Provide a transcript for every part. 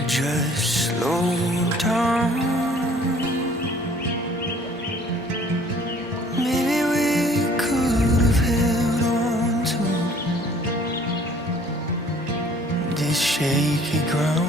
or just slow down. Maybe we could have held on to this shaky ground.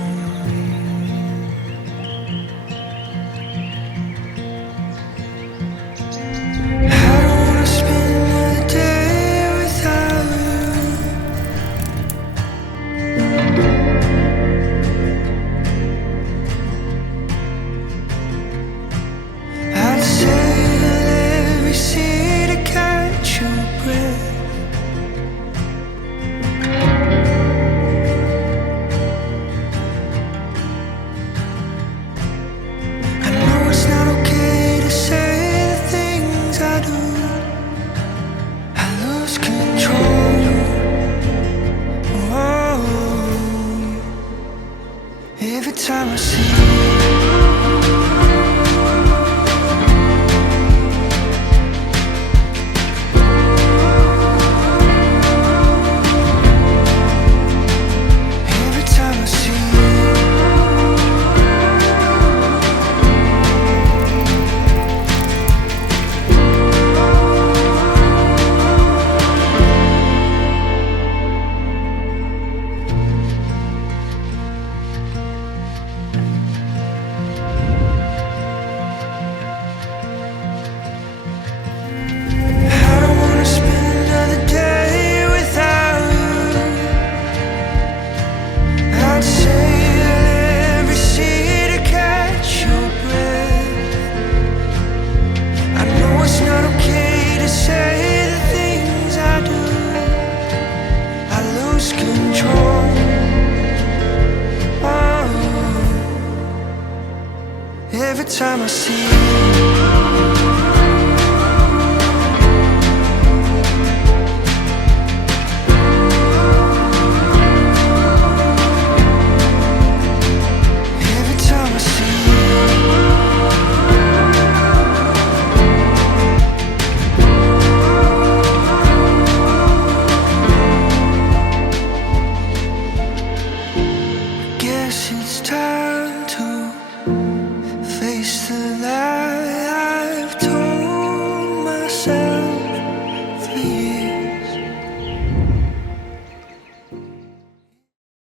Every time I see you, every time I see you, every time I see you.